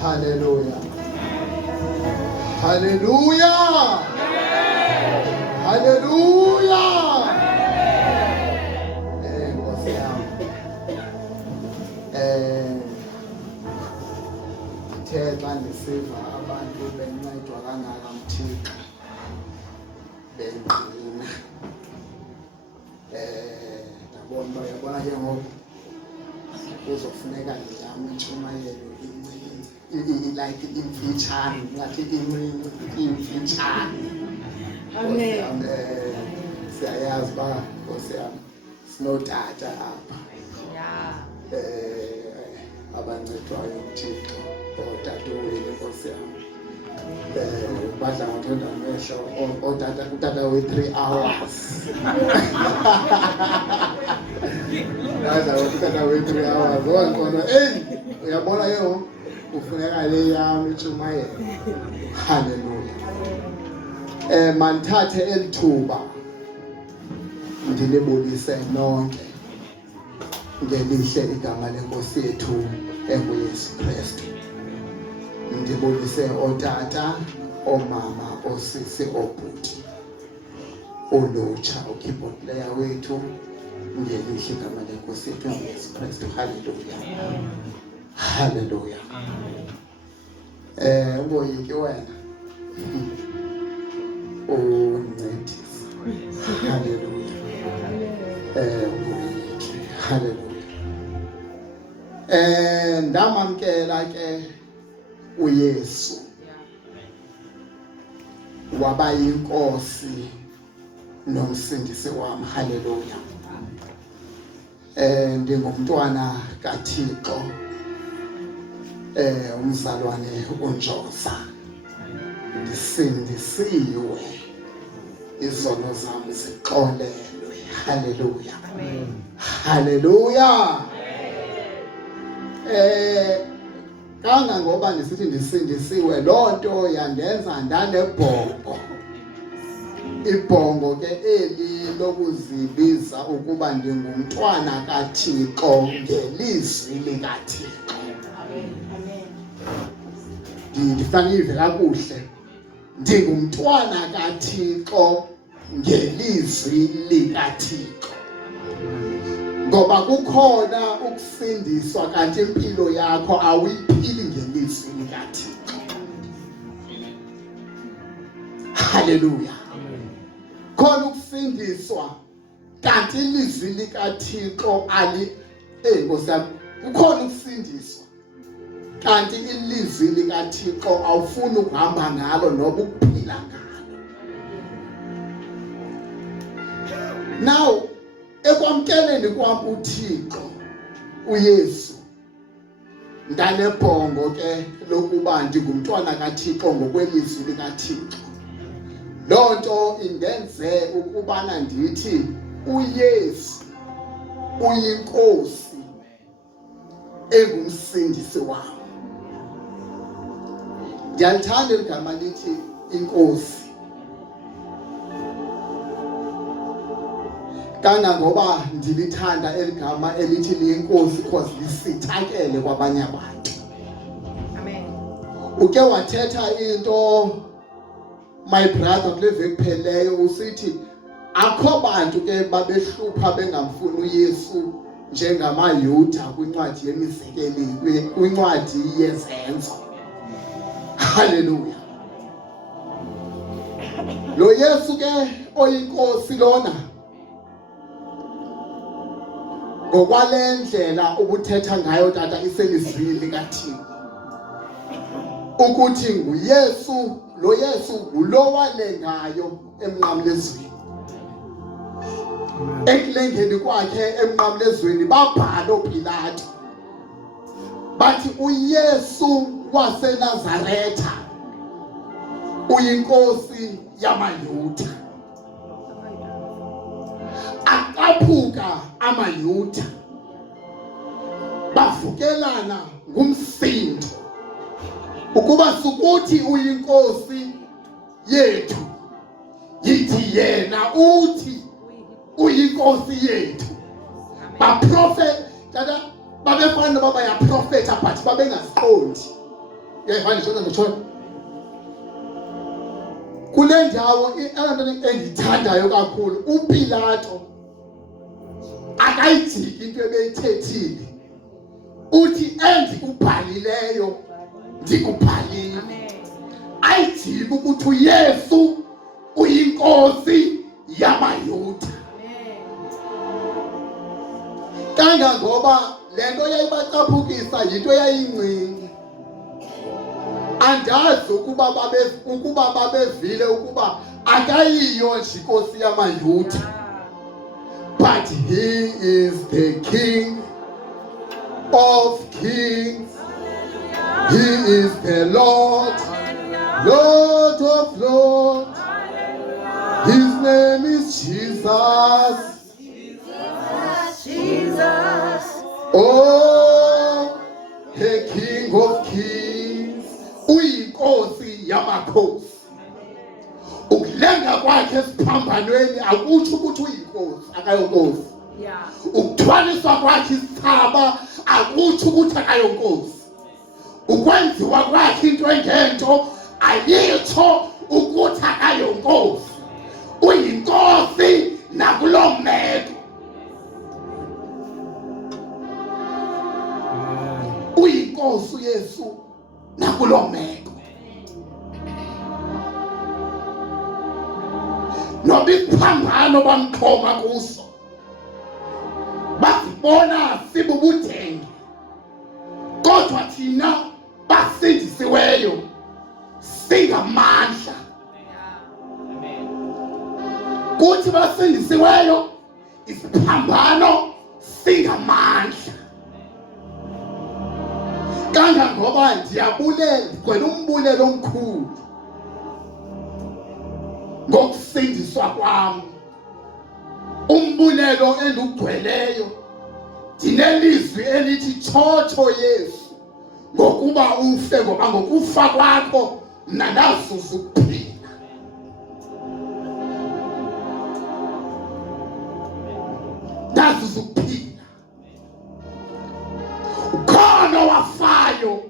Hallelujah. Hallelujah. Hallelujah. Nkosi yami. Ngithe xa ndisiva abantu bencedwa kangaka mthixo bengqina. Ndabona uba uyabona ke ngoku kuzofuneka ndizame intshumayelo like imfitshane, ngathi imfitshane. Amen. Siyayazi uba Nkosi yami sinotata apha. Abancedwayo uThixo otatewethu Nkosi yami. Badla ngothanda amehlo utata we-3 hours. Badla utata we-3 hours. Owankona, uyabona ke ngoku kufuneka le yami intshumayelo. Hallelujah. Mandithathe elithuba ndilibulise nonke ngelihle igama lenkosi yethu enguYesu Kristu. Ndibulise otata, omama, osisi, obhuti, ulutsha, ukeyboard player wethu ngelihle igama lenkosi yethu enguYesu Kristu. Hallelujah. Hallelujah. Ungoyiki wena. Uncedisi. Hallelujah. Ungoyiki. Hallelujah. Ndamamkela ke uYesu. Waba yinkosi nomsindisi wami. Hallelujah. Ndingumntwana kaThixo. Umzalwane uNjoza. Ndisindisiwe, izono zami zixolelwe. Hallelujah. Amen. Hallelujah. Kangangoba ndisithi ndisindisiwe, loo nto yandenza ndanebhongo. Ibhongo ke eli lokuzibiza ukuba ndingumntwana kaThixo ngelizwi likaThixo. Ndifanele kakuhle, ndingumntwana kaThixo ngelizwi likaThixo. Ngoba kukhona ukusindiswa kanti impilo yakho awuyiphili ngelizwi likaThixo. Hallelujah. Khona ukusindiswa kanti ilizwi likaThixo Nkosi yami, kukhona ukusindiswa kanti ilizwi likaThixo awufuni ukuhamba ngalo noba ukuphila ngalo. Now ekwamkeleni kwam uThixo uYesu, ndanebhongo ke lokuba ndingumntwana kaThixo ngokwelizwi likaThixo. Loo nto indenze ukubana ndithi uYesu uyinkosi engumsindisi wami. Ndiyalithanda igama lithi inkosi. Kangangoba ndilithanda eligama elithi liyinkosi because lisithakele kwabanye abantu. Amen. Uke wathetha into my brother kule veki kupheleyo usithi akho bantu ke babehlupha bengamfuni uYesu njengamaYuda kwincwadi yemizekeli, kwincwadi yezenzo. Hallelujah. Lo Yesu ke oyinkosi lona, ngokwale ndlela ubuthetha ngayo tata iselizwini likaThixo, ukuthi nguYesu, lo Yesu ngulo walengayo emnqamlezweni. Ekulengeni kwakhe emnqamlezweni babhala uPilato bathi uYesu waseNazaretha uyinkosi yamaYuda. Aqaphuka amaYuda, bavukelana ngumsindo ukuba sukuthi uyinkosi yethu, yithi yena uthi uyinkosi yethu. Baprofeta babefana baba yaprofeta but babengaziqondi. uyayivana nje ngishona kule ndawo engithandayo kakhulu uPilato akayijiki into ebeyithethile uthi endikubhalileyo ndikubhalile ayijiki ukuthi uYesu uyinkosi yamayuda kangangoba lento yayibacaphukisa yinto yayincinci andazi ukuba babevile ukuba akayiyo nje inkosi yamayuda but he is the King of kings. He is the Lord of lords. His name is Jesus. Jesus. Oh, the King of kings. Uyinkosi yamakhosi. Ukulenga kwakhe esiphambanweni akutsho ukuthi uyinkosi akayonkosi. Ukuthwaliswa kwakhe isithaba akutsho ukuthi akayonkosi. Ukwenziwa kwakhe into engento ayitsho ukuthi akayonkosi. Uyinkosi nakulo meko. Uyinkosi uYesu nakulo meko. Noba isiphambano bamxhoma kuso basibona sibubudenge kodwa thina basindisiweyo singamandla kuthi basindisiweyo isiphambano singamandla kangangoba ndiyabulela kwena umbulelo omkhulu ngokusindiswa kwami umbulelo endugcweleyo ndinelizwi elithi tshotsho Yesu ngokuba ufe ngoba ngokufa kwakho mna ndazuza ukuphila ndazuza ukuphila ukhona wafayo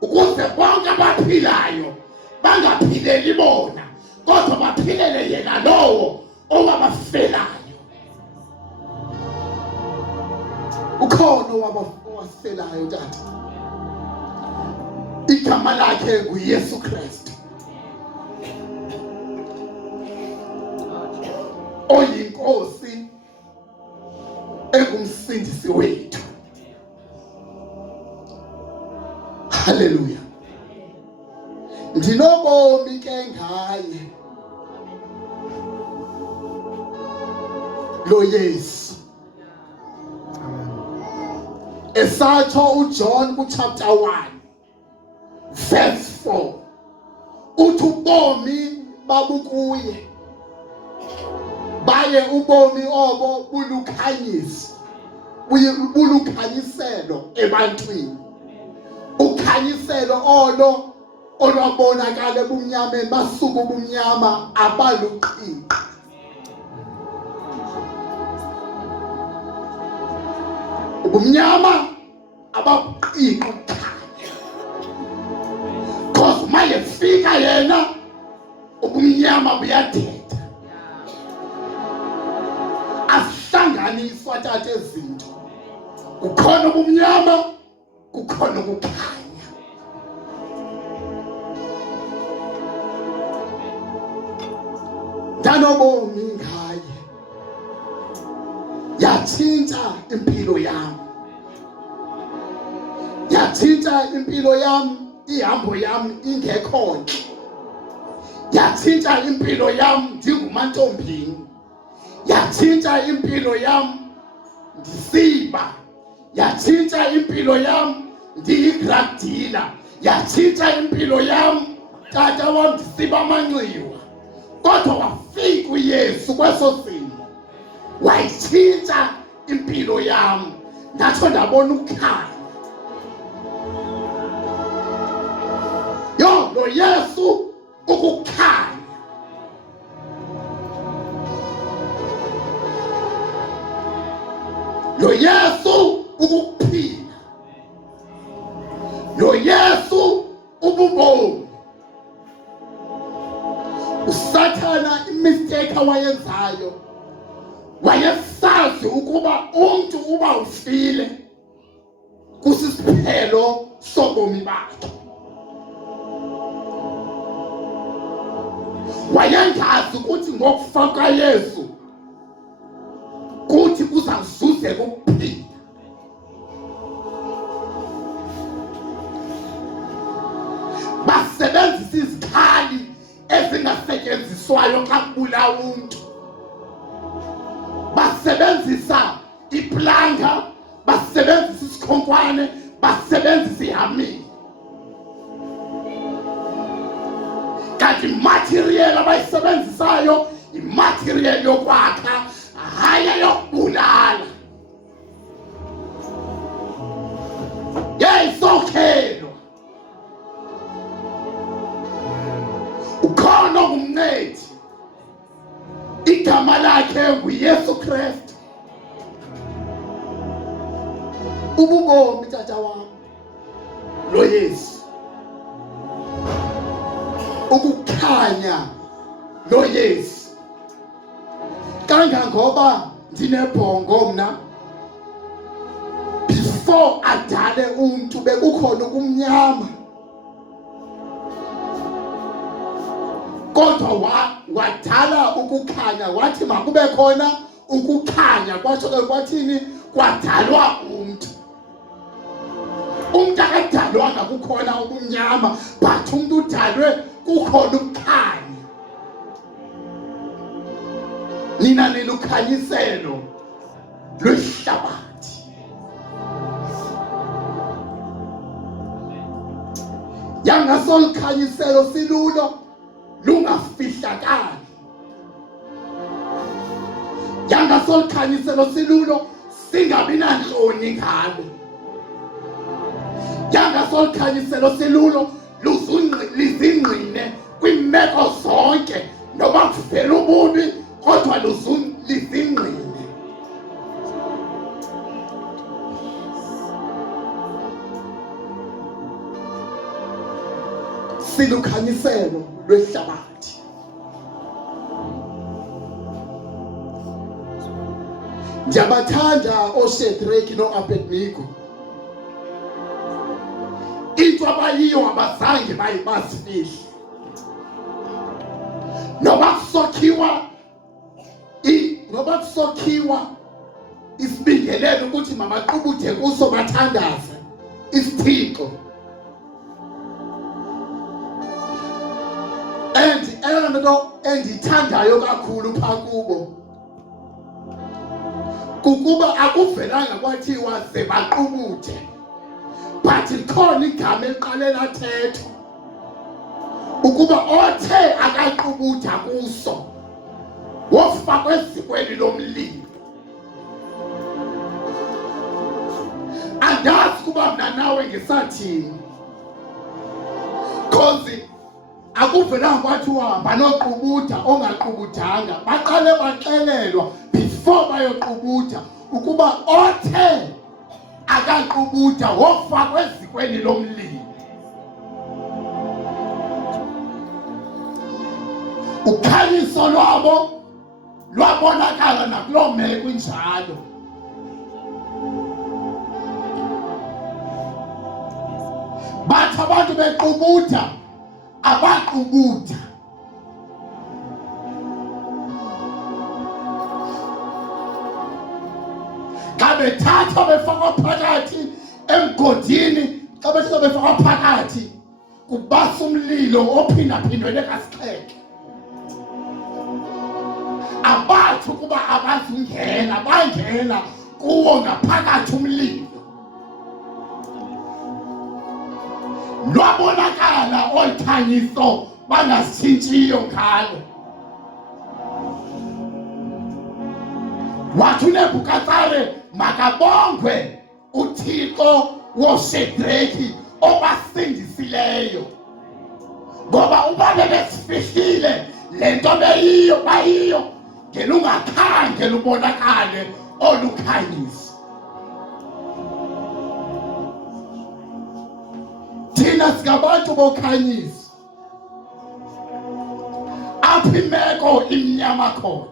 ukuze bonke abaphilayo bangaphileli bona kodwa baphilele yena lowo owabafelayo. Ukhona owabafelayo tata. Igama lakhe nguYesu Kristu. Oyinkosi engumsindisi wethu. Hallelujah. Ndinobomi ke ngaye lo Yesu. Esatsho uJohn kuchapter 1 verse 4 uthi ubomi babukuye baye ubomi obo bulukhanyiselo ebantwini ukhanyiselo olo olwabonakala ebumnyameni basuka ubumnyama abaluqiqa. Ubumnyama abaqiqa ukukhanya cause maye fika yena ubumnyama buyadeda asihlanganiswa tata ezinto kukhona ubumnyama kukhona ukukhanya. Ndanobomi ngaye yatshintsha impilo yami yatshintsha impilo yami ihambo yami ingekho nhle yatshintsha impilo yami ndingumantombini yatshintsha impilo yami ndisiba yatshintsha impilo yami ndiyi-drug dealer yatshintsha impilo yami tata wam ndisiba amanxiwa kodwa wafika uYesu kweso simo wayitshintsha impilo yami ndatsho ndabona ukukhanya. Yo lo Yesu ukukhanya lo Yesu ukuphila lo Yesu akekho wayenzayo. Wayesazi ukuba umuntu uba ufile kusisiphelo sobomi bakhe. Wayengazi ukuthi ngokufa kaYesu kuthi kuzazuzeka ukuphila. Basebenzisa izikhali ezingasetyenziswayo xa kubulawa umuntu. Basebenzisa iplanga, basebenzisa isikhonkwane, basebenzisa ihamili. Kanti material abayisebenzisayo imaterial yokwakha, hayi yokubulala. Yeyisokhelo. Ukhona ongumncedi. Igama lakhe nguYesu Kristu. Ububomi tata wami lo Yesu. Ukukhanya lo Yesu. Kangangoba ndinebhongo mna, before adale umuntu bekukhona ukumnyama. Kodwa wadala ukukhanya, wathi makube khona ukukhanya. Kwatsho ke kwathini? Kwadalwa umuntu. Umuntu akadalwanga kukhona ubumnyama, but umuntu udalwe kukhona ukukhanya. Nina nilukhanyiselo lwehlabathi. Yangaso lukhanyiselo silulo lungafihlakali. Yangaso lukhanyiselo silulo singabi nanhloni ngalo. Yangaso lukhanyiselo silulo lizingqine kwimeko zonke, noba kuvela ububi kodwa lizingqine. Silukhanyiselo lwehlabathi. Ndiyabathanda oShadrach noAbednego. Into abayiyo abazange bazifihle. Noba kusokhiwa isibingelelo ukuthi mabaqubuthe kuso bathandaze isithixo. And eyona nto endiyithandayo kakhulu phaa kubo kukuba akuvelanga kwathiwa ze baqubuthe, but likhona igama eliqale lathethwa ukuba othe akaqubutha kuso wofakwa ezikweni lomlilo. Andazi kuba mna nawe ngesathini, cause akuvelanga kwathiwa hamba noqubutha ongaqubudanga. Baqale baxelelwa before bayoqubutha ukuba othe akaqubutha wofakwa ezikweni lomlilo. Ukhanyiso lwabo lwabonakala nakuloo meko injalo. Bathi abantu bequbutha abaqubutha. Xa bethathwa befakwa phakathi emgodini, xa bethathwa befakwa phakathi kubasa umlilo ophindaphindwele kasixhenxe. Abathi ukuba abazungena, bangena kuwo ngaphakathi umlilo. Lwabonakala olukhanyiso bangasitshintshiyo ngalo. Wathi uNebhukhadineza makabongwe uThixo woShadrach obasindisileyo, ngoba uba bebesifihlile le nto bayiyo ngelungakhange lubonakale olukhanyiso. Thina singabantu bokhanyiso, apho imeko imnyama khona,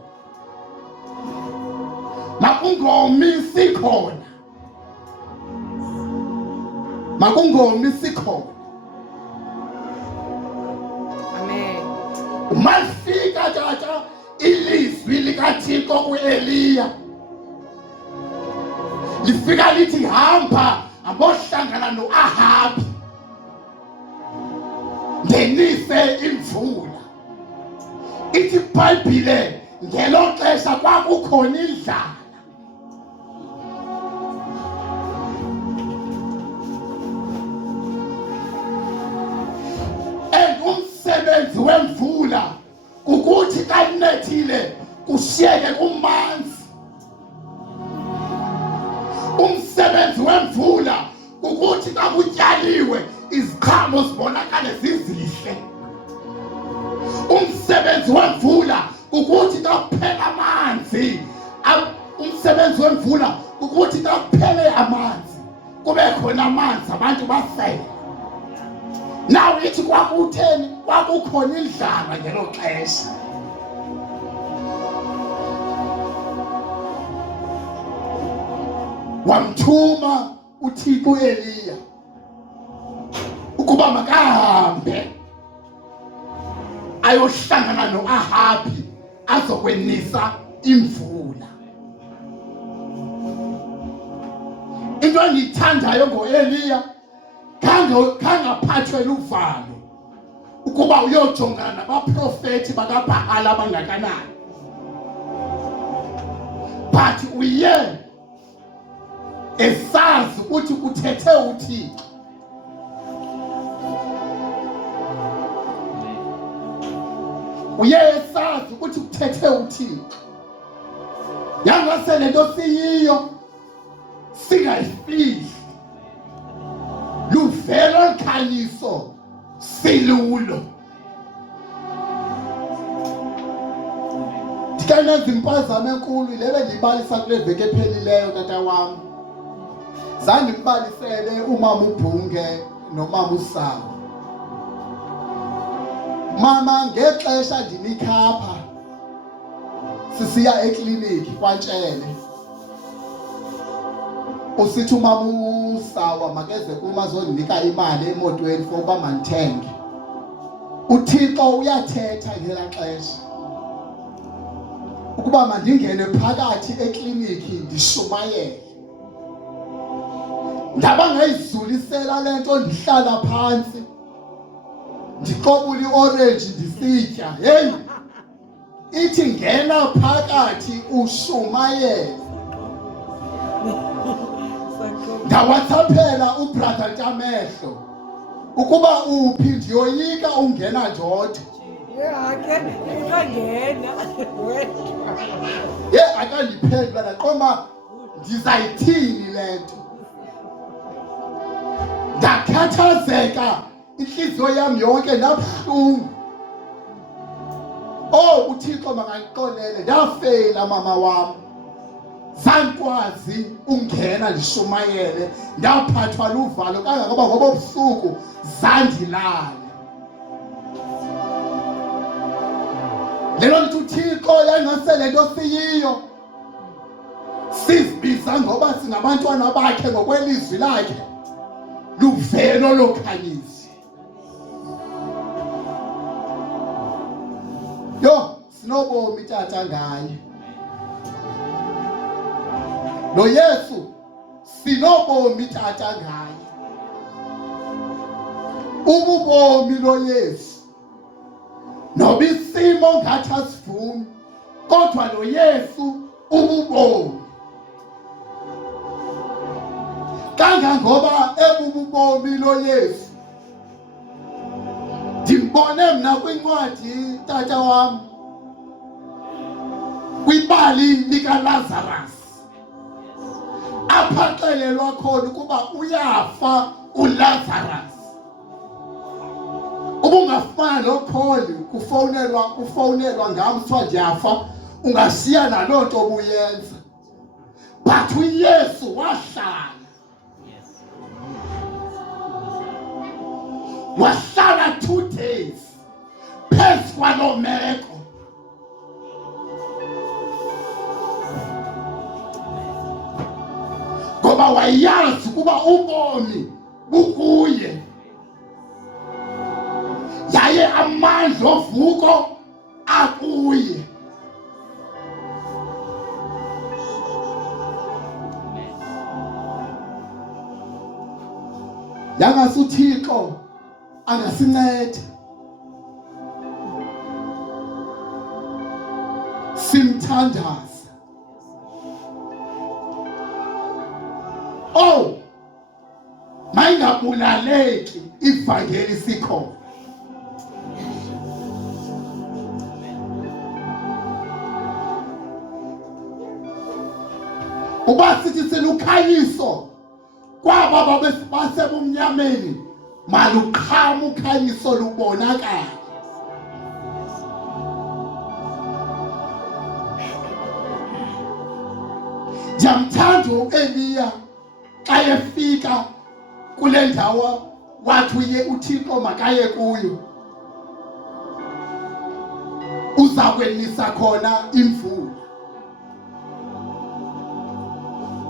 makungomisi khona, makungomisi khona. Amen. Malifika tata ilizwi likaThixo kuEliya, lifika lithi hamba abohlangana noAhabi ngenise imvula. Ithi iBhayibhile ngelo xesha kwakukhona indlala. Umsebenzi wemvula ukuthi xa kunethile kushiyeke kumanzi. Umsebenzi wemvula ukuthi xa kutyaliwe iziqhamo zibonakale zizihle. Umsebenzi wemvula ukuthi xa kuphela amanzi, umsebenzi wemvula ukuthi xa kuphele amanzi kube khona amanzi abantu basele. Naw ithi kwakutheni, kwakukhona indlala ngelo xesha. Wamthuma uThixo uEliya ukuba makahambe ayohlangana noAhabi azokwenisa imvula. Into engiyithandayo ngoEliya, khangaphathwe luvalo ukuba uyojongana nabaprofethi bakaBhaala abangakanani, but uye esazi ukuthi kuthethe uThixo. Uye esazi ukuthi kuthethe uThixo. Yangase lento siyiyo singayifihli, luvelo olukhanyiso silulo. Ndikanenza impazamo enkulu ile bendiyibalisa kule veki ephelileyo tata wam. Zange ndibalisele umama uBhunge nomama uSawu. Mama ngexesha ndinikhapha sisiya ekliniki kwaNtshele, usithi umama uSawu makeze kuma azondinika imali emotweni for mandithenge. uThixo uyathetha ngela xesha ukuba mandingene phakathi ekliniki ndishumayele. Ndaba ngayizulisela lento, ndihlala phansi ndiqobula iorange ndisitya. Hey, ithi ngena phakathi ushumayele. Ndawathaphela ubrother Ntamehlo ukuba uphi, ndiyoyika ungena ndodwa. Akandiphendula naqoma ndizayithini le nto. Ndakhathazeka, inhliziyo yami yonke ndabuhlungu. uThixo makangixolele, ndafeyila mama wami. Zankwazi ungena ndishumayele, ndaphathwa luvalo kangangoba ngoba ubusuku zandilala. Lelo nto uThixo yangase lento siyiyo sizibiza ngoba singabantwana bakhe ngokwelizwi lakhe, luvelo lokhanyisi. Sinobomi tata ngaye lo Yesu, sinobomi tata ngaye. Ububomi lo Yesu noba isimo ngathi asivumi, kodwa lo Yesu ububomi. Kangangoba ebububomi lo Yesu ndimbone mna kwincwadi tata wam, kwibali likaLazarus, apha xelelwa khona ukuba uyafa uLazarus. Ubungafana noPaul kufowunelwa ngam kuthiwa ndiyafa, ungashiya naloo nto obuyenza. But uYesu wahlala, wahlala 2 days phezu kwaloo meko. ngoba wayazi ukuba ubomi bukuye, yaye amandla ovuko akuye. Yangasuthixo angasinceda simthandaza. Oh, mayingabulaleki ivangeli sikhona. Uba sithi selukhanyiso kwaba basebumnyameni, maluqhama ukhanyiso lubonakala. Ndiyamthanda uEliya xa efika kule ndawo wathi uThixo makaye kuyo, uza kwenisa khona imvula.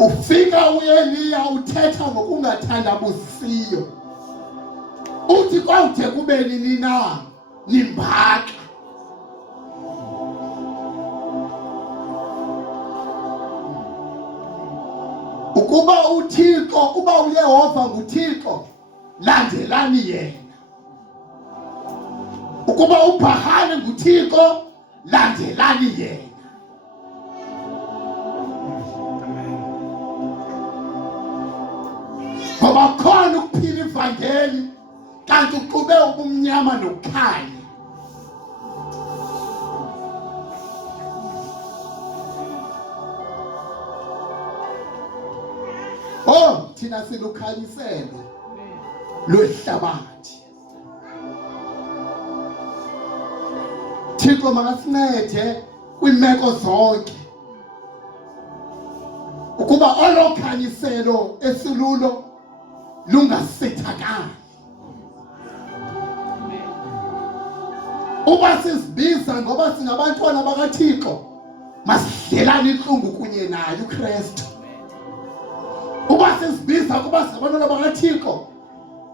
Ufika uEliya uthetha ngokungathandabuzisiyo, uthi kwawude kube nini na nimbhaxa. Ukuba uThixo, uba uYehova nguThixo, landelani yena. Ukuba uBhahane nguThixo, landelani yena. Ngoba khona ukuphila ivangeli kanti uqhube ubumnyama nokukhanya. Oh, thina silukhanyiselo lwehlabathi. Thixo makasincede kwimeko zonke ukuba olokhanyiselo esilulo lungasithakali. Uba sizibiza ngoba singabantwana bakaThixo, masidlelane inhlungu kunye naye uKristu. Uba sizibiza kuba singabantwana bakaThixo,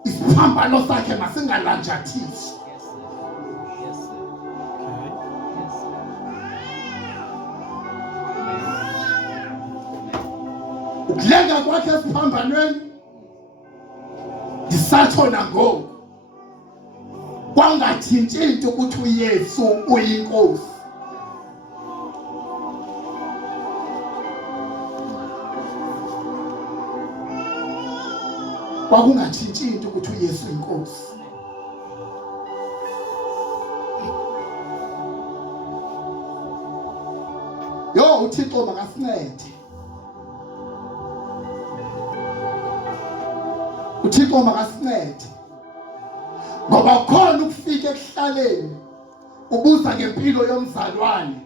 isiphambano sakhe masingalanjathisi. Ukulenga kwakhe esiphambanweni ndisatsho nangoku kwangatshintshi into ukuthi uYesu uyinkosi. Kwakungatshintshi into ukuthi uYesu uyinkosi. Yo, uThixo makasincede. uThixo makasincede. Ngoba khona ukufika ekuhlaleni ubuza ngempilo yomzalwane,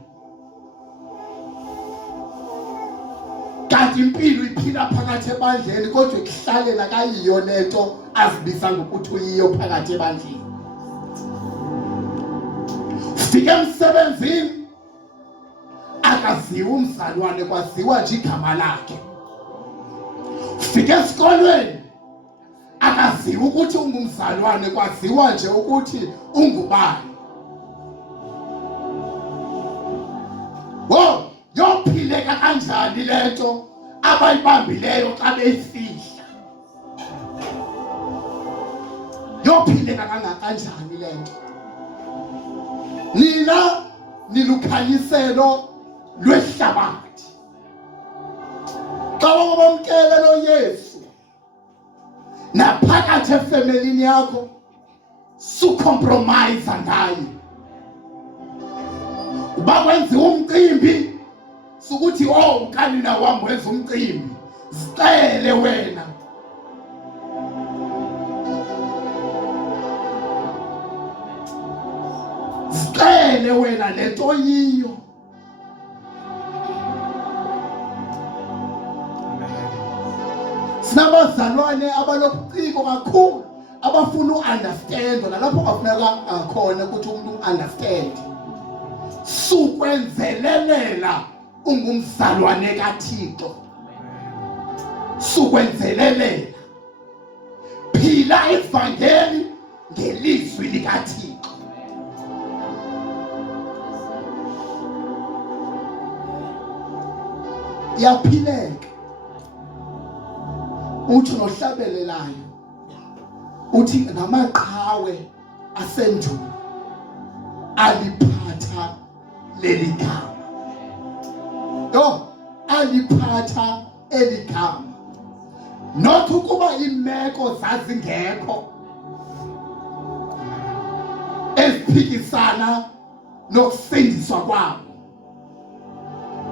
kanti impilo iphila phakathi ebandleni, kodwa ekuhlalela kayiyo lento azibiza ngokuthi uyiyo phakathi ebandleni. Ufika emsebenzini akaziwa umzalwane, kwaziwa nje igama lakhe. Ufika esikolweni akaziwa ukuthi ungumzalwane, kwaziwa nje ukuthi ungubani. Wo, yophileka kanjani lento abayibambileyo xa beyifihla? Yophileka kanjani lento? Nina nilukhanyiselo lwehlabathi. Xa wamkela lo Yesu naphakathi efemelini yakho, sucompromise ngaye. Uba kwenziwa umcimbi sukuthi oh kanina wami wenza umcimbi, zicele wena. Zicele wena lento yiyo. Sinabazalwane abalobuciko kakhulu abafuna uunderstand, nalapho kwafuneka khona ukuthi umuntu uunderstand. Sukwenzelelela ungumzalwane kaThixo. sukwenzelelela. Phila ivangeli ngelizwi likaThixo. Yaphileka. Uthi nohlabelelayo. Uthi namaqhawe asendulo aliphatha leli gama. Yo, aliphatha eligama. Not ukuba imeko zazingekho eziphikisana nokusindiswa kwabo,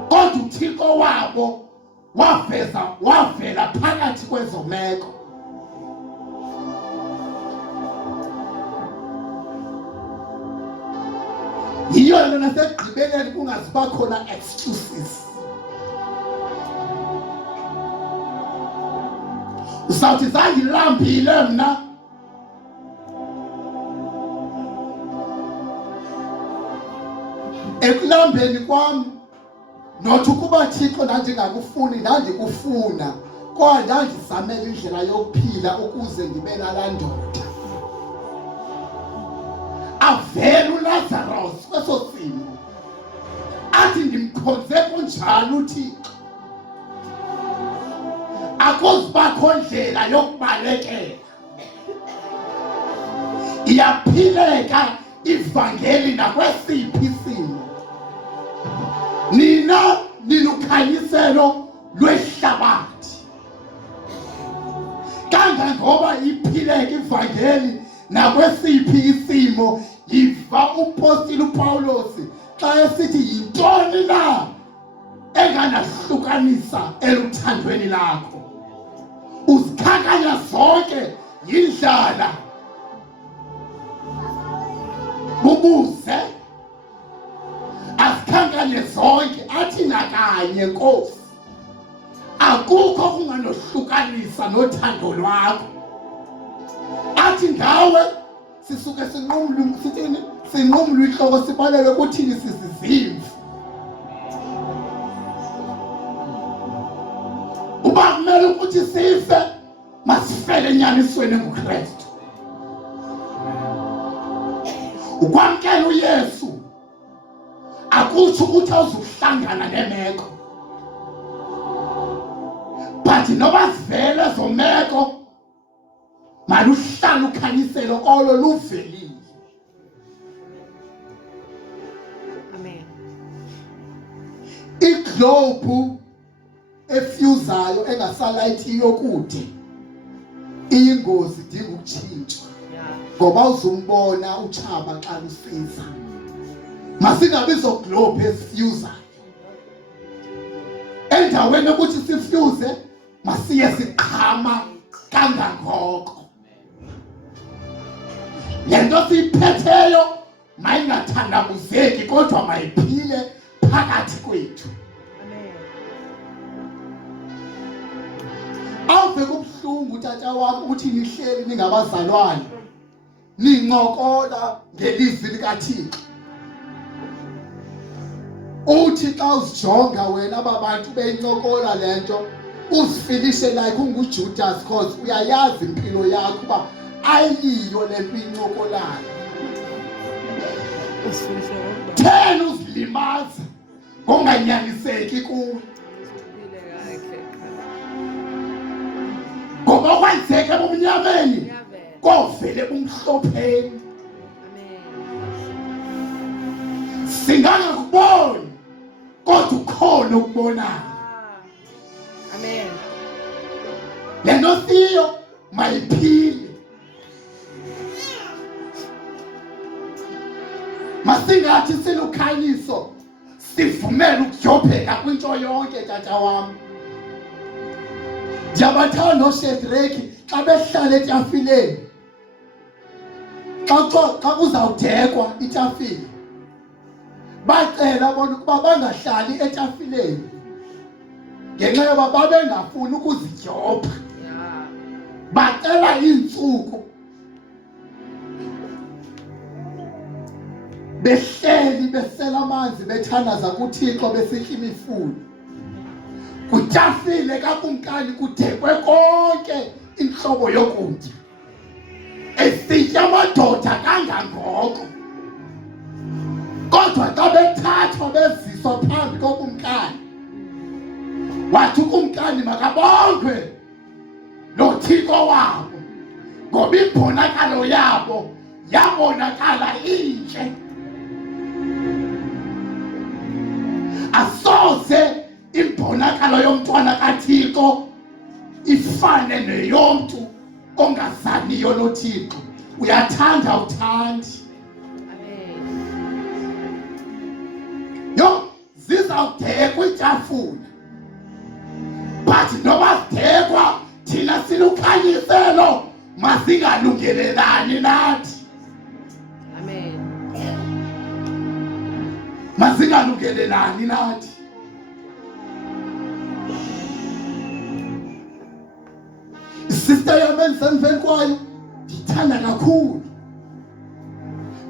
kodwa uThixo wabo wavela phakathi kwezo meko. Yiyo lena sekugqibeleni kungaziba khona excuses. Usawuthi zangilambile mna. Ekulambeni kwami nothi ukuba Thixo ndandingakufuni ndandikufuna, kodwa ndandizamela indlela yokuphila ukuze ndibe nalaa ndoda. Avela uLazarus kweso simo athi ndimkhonze kunjalo uThixo. Akuzibakho ndlela yokubalekela. Iyaphileka ivangeli nakwesiphi isimo. Nina nilukhanyiselo lwehlabathi. Kangangoba iphileka ivangeli nakwesiphi isimo, yiva uPostile uPawulos xa esithi yintoni na enganahlukanisa eluthandweni lakho. Uzikhankanya zonke yindlala, bubuze, azikhankanye zonke athi nakanye Nkosi. Akukho kunganohlukanisa nothando lwakho. Athi ngawe sisuke sinqumlwe ihloko sibalele kuthini sizizimvu. Uba kumele ukuthi sife, masifele enyanisweni nguKristu. Ukwamkela uYesu akutsho ukuthi awuzuhlangana nemeko, but noba zivele ezo meko, maluhlala ukhanyiselo olo luvelile. Amen. Iglobe efyuzayo engasalayithiyo kude iyingozi, idinga ukutshintshwa ngoba uzumbona utshaba xa lusiza. Masingabi zo globe esifyuzayo. Endaweni ukuthi sifyuze, masiye siqhama kangangoko. Lento siyiphetheyo mayingathandabuzeki kodwa mayiphile phakathi kwethu. Awuve kubuhlungu tata wami uthi nihleli ningabazalwane nincokola ngelizwi likaThixo. Uthi xa uzijonga wena ababantu beyincokola lento uzifilishe like unguJudas, because uyayazi impilo yakho uba ayiyo lento uyincokolayo. Thena uzilimaza ngonganyaniseki kuwe. Ngoba kwenzeke ebumnyameni kovele bumhlopheni. Singangakuboni kodwa ukhona ukubonayo. Amen. Lento siyo mayiphile. Masingathi silukhanyiso sivumela ukujopheka kwinto yonke tata wami. Ndiyabathanda oShedraki xa behlala etafileni, xa kuzawudekwa itafile, bacela bona ukuba bangahlali etafileni ngenxa yoba babengafuni ukuzijopha. Bacela iintsuku behleli besela amanzi bethandaza kuThixo besitya imifuno. kutyafile kakumkani kudekwe konke inhlobo yokutya esitya amadoda kangangoko kodwa xa bethathwa beziswa phambi kokumkani wathi ukumkani makabongwe noThixo wabo ngoba imbonakalo yabo yabonakala intle. Asoze imbonakalo yomntwana kaThixo ifane neyomntu ongazaniyo noThixo. Uyathanda uthandi. Yo zizawudekwa itafula but noba zidekwa thina silukhanyiselo mazingalungelelani nathi. Amen. Mazingalungelelani nathi. Isister yami ensemveni kwayo ndithanda kakhulu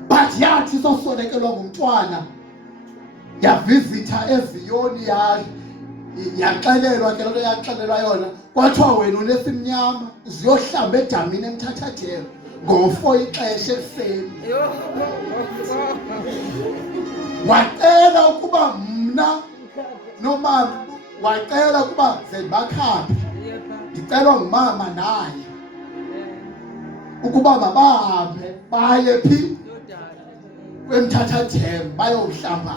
but yathi sosolekelwa ngumntwana yavisitha eZiyoni yaxelelwa ke lento yaxelelwa yona kwathiwa wena unesimnyama ziyohlamba edamini eMthathathela ngo-4 ixesha ekuseni. Wacela ukuba mna nomama wacela ukuba zendibakhaphe ndicelwa ngumama naye ukuba mabahambe baye phi eMthathathela bayohlamba.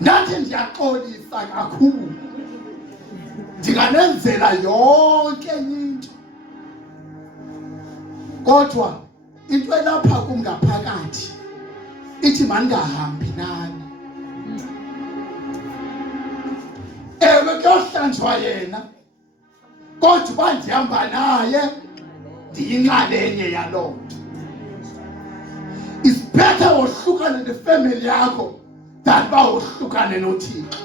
Ndathi ndiyaxolisa kakhulu ndinganenzela yonke into kodwa into elapha kungaphakathi ithi mandingahambi nani. Ewe kuyohlanjwa yena kodwa uba ndihamba naye ndiyinxalenye yaloo nto. It's better wohlukane nefamily yakho than uba wohlukane noThixo.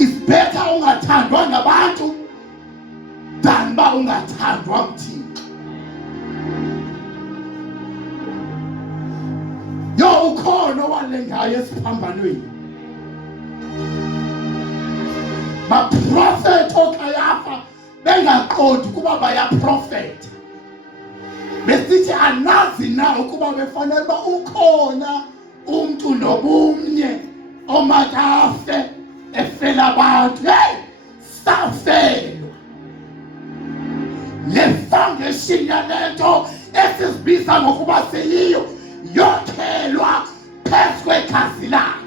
It's better ungathandwa ngabantu than uba ungathandwa nguThixo. Yo ukhona owalengayo esiphambanweni. Baprofethi oKayafa bengaqondi ukuba bayaprofetha. Besithi anazi na ukuba befanele uba ukhona umntu nobumnye omakafe efela abantu. Hey, safelwa. Le foundation yalento esizibiza ngokuba siyiyo yokhelwa phezu kwegazi lakhe.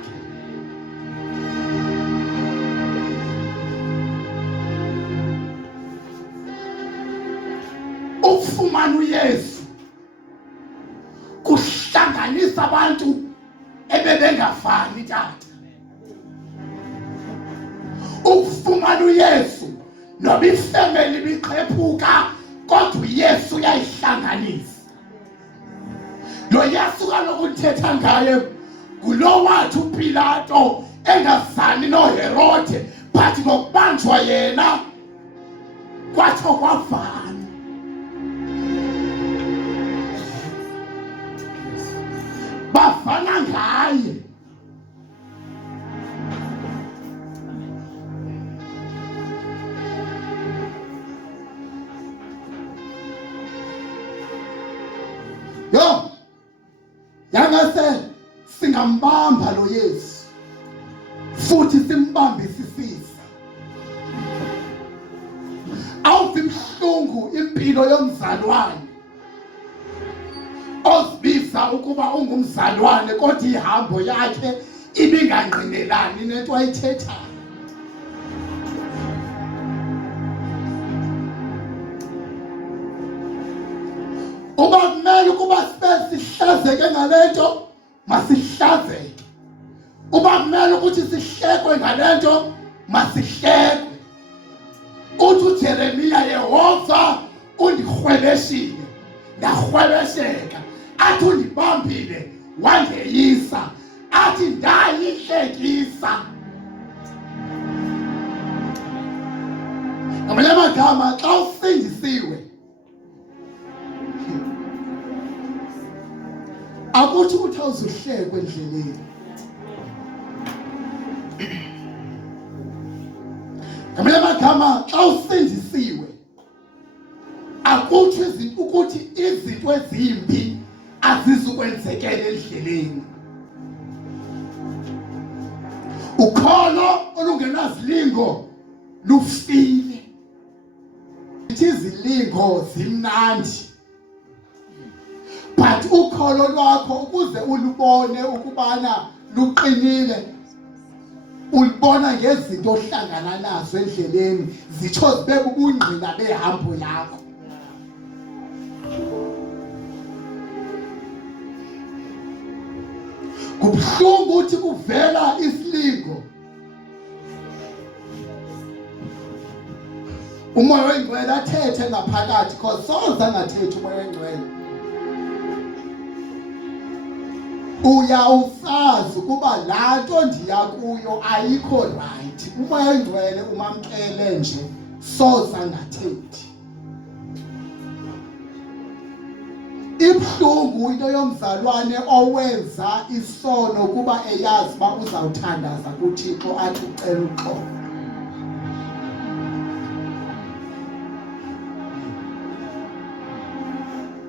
Ukufumana uYesu kuhlanganisa abantu ebebengafani tata. Ukufumana uYesu noba ifamily biqhephuka kodwa uYesu uyayihlanganisa. Lo Yesu kaloku uthetha ngaye ngulo wathi uPilato engazani noHerode but ngokubanjwa yena kwatsho kwavana. Bavana ngaye. Yo yangase singambamba lo Yesu futhi simbambisisisa. Awuvimhlungu impilo yomzalwane ozibiza ukuba ungumzalwane kodwa ihambo yakhe ibingangqinelani nento ayithethayo. Uba kumele ukuba sihlazeke ngalento masihlazeke. Uba kumele ukuthi sihlekwe ngalento masihlekwe. Uthi uJeremiya Yehova undihwebeshile ndahwebesheka. Athi undibambile wangeyisa. Athi ndayihlekisa. Ngamanye amagama xa usindisiwe akuthi ukuthi awuzuhlekwe endleleni. ngamanye amagama xa usindisiwe akutsho ukuthi izinto ezimbi azizukwenzekela endleleni. Ukholo olungenazilingo lufile. Izilingo zimnandi, but ukholo lwakho ukuze ulubone ukubana luqinile, ulibona ngezinto ohlangana nazo endleleni zitsho zibe bubungqina behambo yakho. Kubuhlungu ukuthi kuvela isilingo, umoya wengcwele athethe ngaphakathi, because soze angathethi umoya wengcwele. Uyawusazi ukuba laa nto ndiya kuyo ayikho right. Umoya wengcwele umamkele nje, soze angathethi. Ibuhlungu into yomzalwane owenza isono kuba eyazi uba uzawuthandaza kuThixo athi ucela uxolo.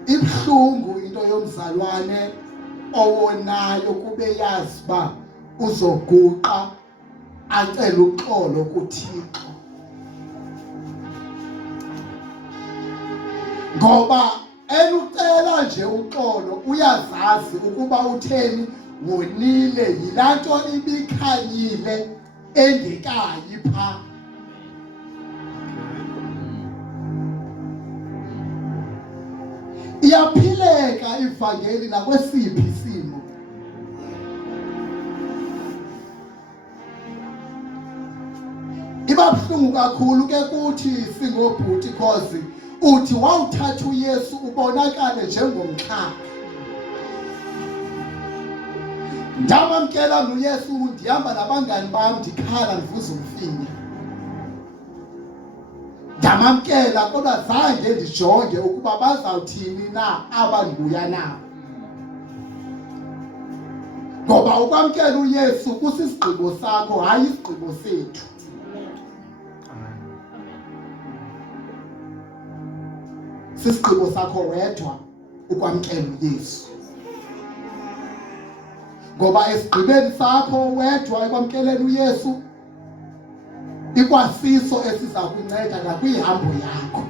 Ibuhlungu into yomzalwane owonayo kube yazi uba uzoguqa acela uxolo kuThixo, ngoba elucela nje uxolo uyazazi ukuba utheni wonile, yilaa nto ibikhanyile engekayi phaa. Iyaphileka ivangeli nakwesiphi isimo. Iba buhlungu kakhulu ke kuthi singobhuti, because uthi wawuthatha uYesu ubonakale njengomxhaka. Ndamamkela noYesu, ndihamba nabangani bam ndikhala ndivuza umfinya. Ndamamkela kodwa zange ndijonge ukuba bazawuthini na abandibuya nabo, ngoba ukwamkela uYesu kusisigqibo sakho, hayi isigqibo sethu. Sisigqibo sakho wedwa ukwamkela uYesu, ngoba esigqibeni sakho wedwa ekwamkeleni uYesu ikwasiso esiza kunceda nakwihambo yakho.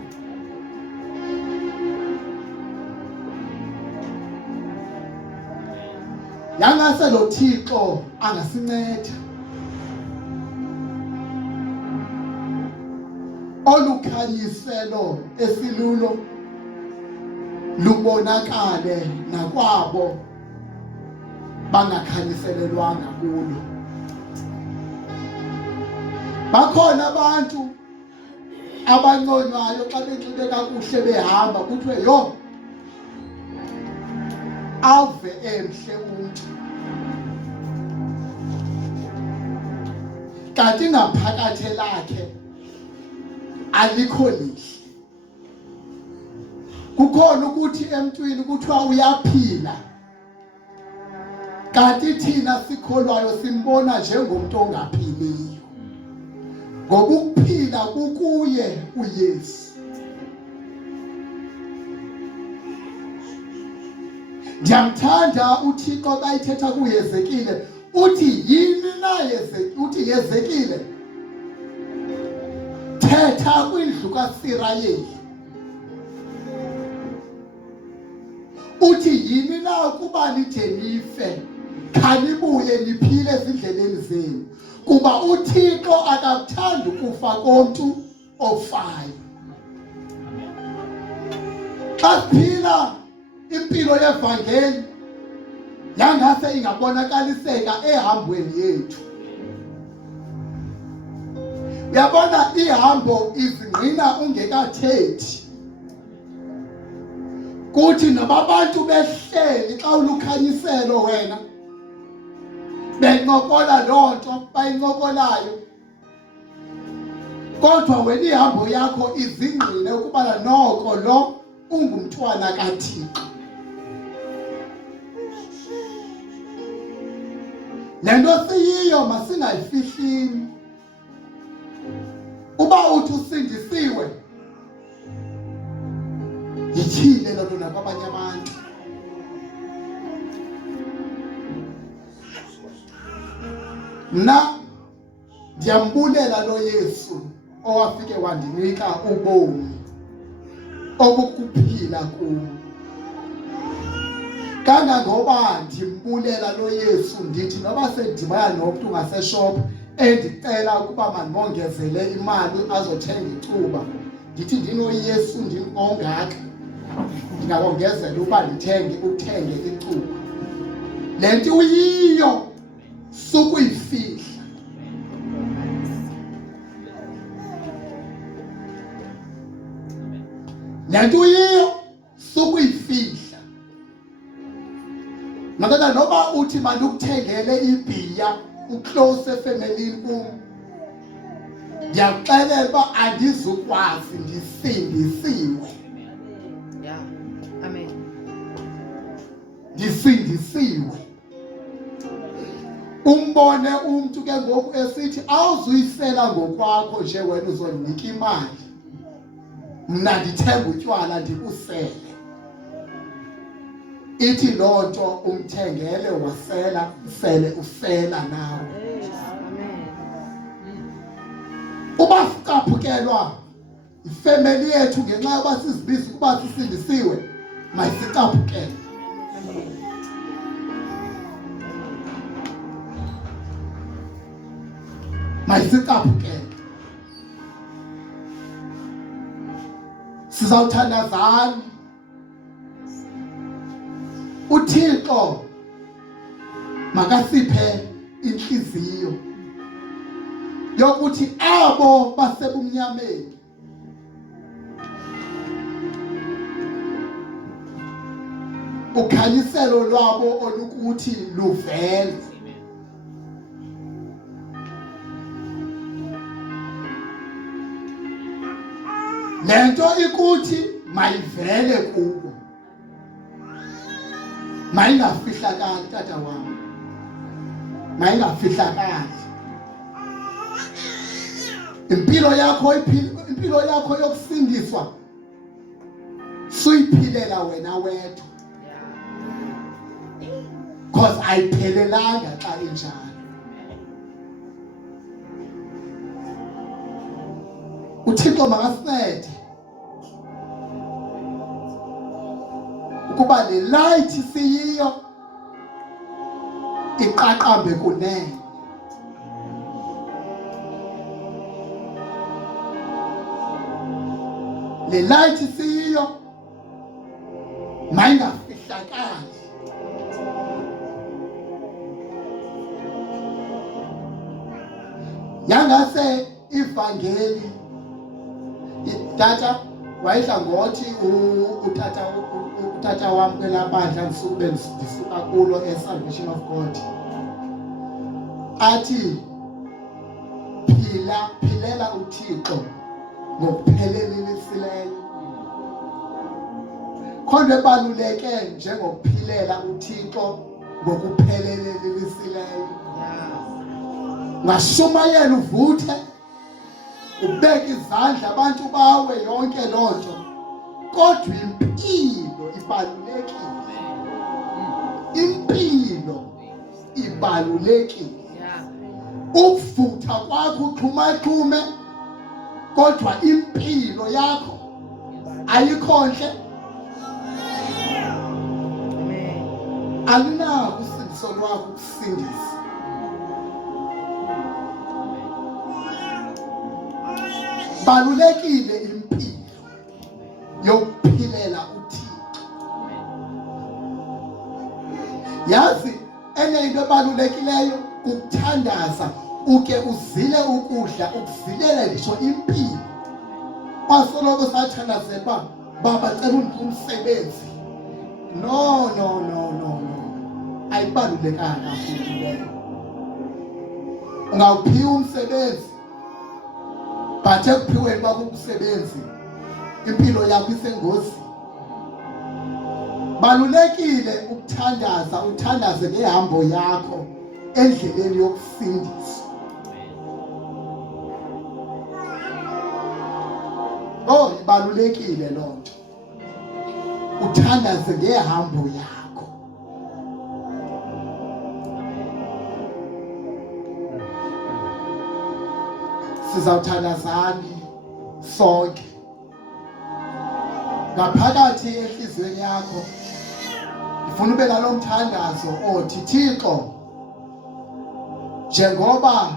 Yangase lo Thixo angasinceda, olukhanyiselo esilulo lubonakale nakwabo bangakhanyiselelwanga kulo. Bakhona abantu abanconywayo xa benxibe kakuhle behamba kuthiwe yho ave emhle umntu, kanti ngaphakathi lakhe alikho lihle. Kukhona ukuthi emntwini kuthiwa uyaphila, kanti thina sikholwayo simbona njengomuntu ongaphiliyo, ngoba ukuphila kukuye uYesu. Ndiyamthanda uThixo xa ithetha kuHezekile, uthi yini na uthi Hezekile, thetha kwindlu kaSirayeli, uthi yini na ukuba nide nife, khanibuye niphile ezindleleni zenu, kuba uThixo akakuthandi ukufa komntu ofayo. Xa siphila impilo yevangeli yangase ingabonakaliseka ehambweni yethu. Uyabona ihambo izingqina ungekathethi, kuthi nababantu behleli xa ulukhanyiselo wena bencokola loo nto bayincokolayo, kodwa wena ihambo yakho izingqine ukubana noko lo ungumntwana kaThixo. Le nto siyiyo masingayifihlini. uthi usindisiwe, yithile loo nto nakwabanye abantu. Mna ndiyambulela lo Yesu owafike wandinika ubomi obukuphila kum. Kangangoba ndimbulela lo Yesu, ndithi noba sedibana nomntu ngaseshop endicela ukuba mandimongezele imali azothenga icuba, ndithi ndinoYesu ongaka, ndingakongezela uba uthenge icuba. Le nto uyiyo sukuyifihla. Le nto uyiyo sukuyifihla. Makana noba uthi mandukuthengele ibhiya uclose efemelini kum, ndiyakuxelela uba andizukwazi, ndisindisiwe. Yeah. Amen. Ndisindisiwe. Umbone umntu ke ngoku esithi awuzuyisela ngokwakho nje wena uzondinika imali, mna ndithenga utywala ndikusele. Ithi loo nto umthengele wasela, usela nawe. Amen. Uba sicaphukelwa ifemeli yethu ngenxa yoba sizibiza ukuba sisindisiwe, mayisicaphukele. Mayisicaphukele. Sizawuthandazana. uThixo makasiphe inhliziyo yokuthi abo basebumnyameni ukhanyiselo lwabo olukuthi luvele. Lento ikuthi mayivele kubo, mayingafihlakali tata wami, mayingafihlakali. Impilo yakho yokusindiswa suyiphilela wena wedwa, because ayiphelelanga xa injalo. uThixo makasincede ukuba le light siyiyo iqaqambe kunene. Le light siyiyo mayingafihlakali. Yangase ivangeli tata wayidla ngothi utata wami kwela bandla ndisuka kulo eSalvation of God athi philela uThixo ngokuphelelisileyo. Khona ebaluleke njengokuphilela uThixo ngokuphelelisileyo. Ngashumayela uvuthe ubeke izandla abantu bawe yonke lonto, kodwa impilo ibalulekile. Impilo ibalulekile. Ukuvutha kwakho uxhumaxhume, kodwa impilo yakho ayikho nhle. Alinako usindiso lwakho ukusindisa. Balulekile impilo yokuphilela uThixo. Yazi enye into ebalulekileyo ukuthandaza, uke uzile ukudla, ukuzilela ngisho impilo. Basoloko sathandazela uba baba cela undiphe umsebenzi. No. Ayibalulekanga futhi leyo. Ungawuphiwa umsebenzi, but ekuphiweni kwakho umsebenzi impilo yakho isengozini. Balulekile ukuthandaza, uthandaze ngehambo yakho endleleni yokusindiswa. Oh, ibalulekile lonto. Uthandaze ngehambo yakho. Sizawuthandazana sonke. Ngaphakathi enhlizweni yakho ngifuna ube nalomthandazo othi Thixo, njengoba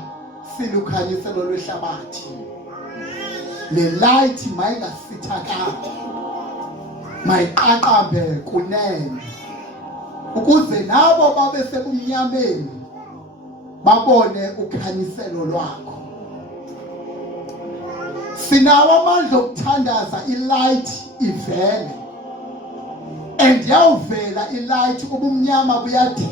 silukhanyiselo lwehlabathi, le light mayingasithakali, mayiqaqambe kunene, ukuze nabo babe sebumnyameni babone ukhanyiselo lwakho. Sinawo amandla okuthandaza ilight ivele, and yawuvela ilight ubumnyama buyadeda.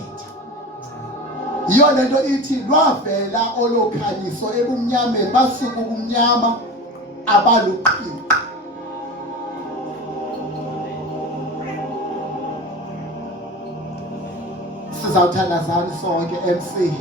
Yiyo lento ithi lwavela olokhanyiso ebumnyameni basuka ubumnyama abaluqhiqi. Sizawuthandazana sonke MC.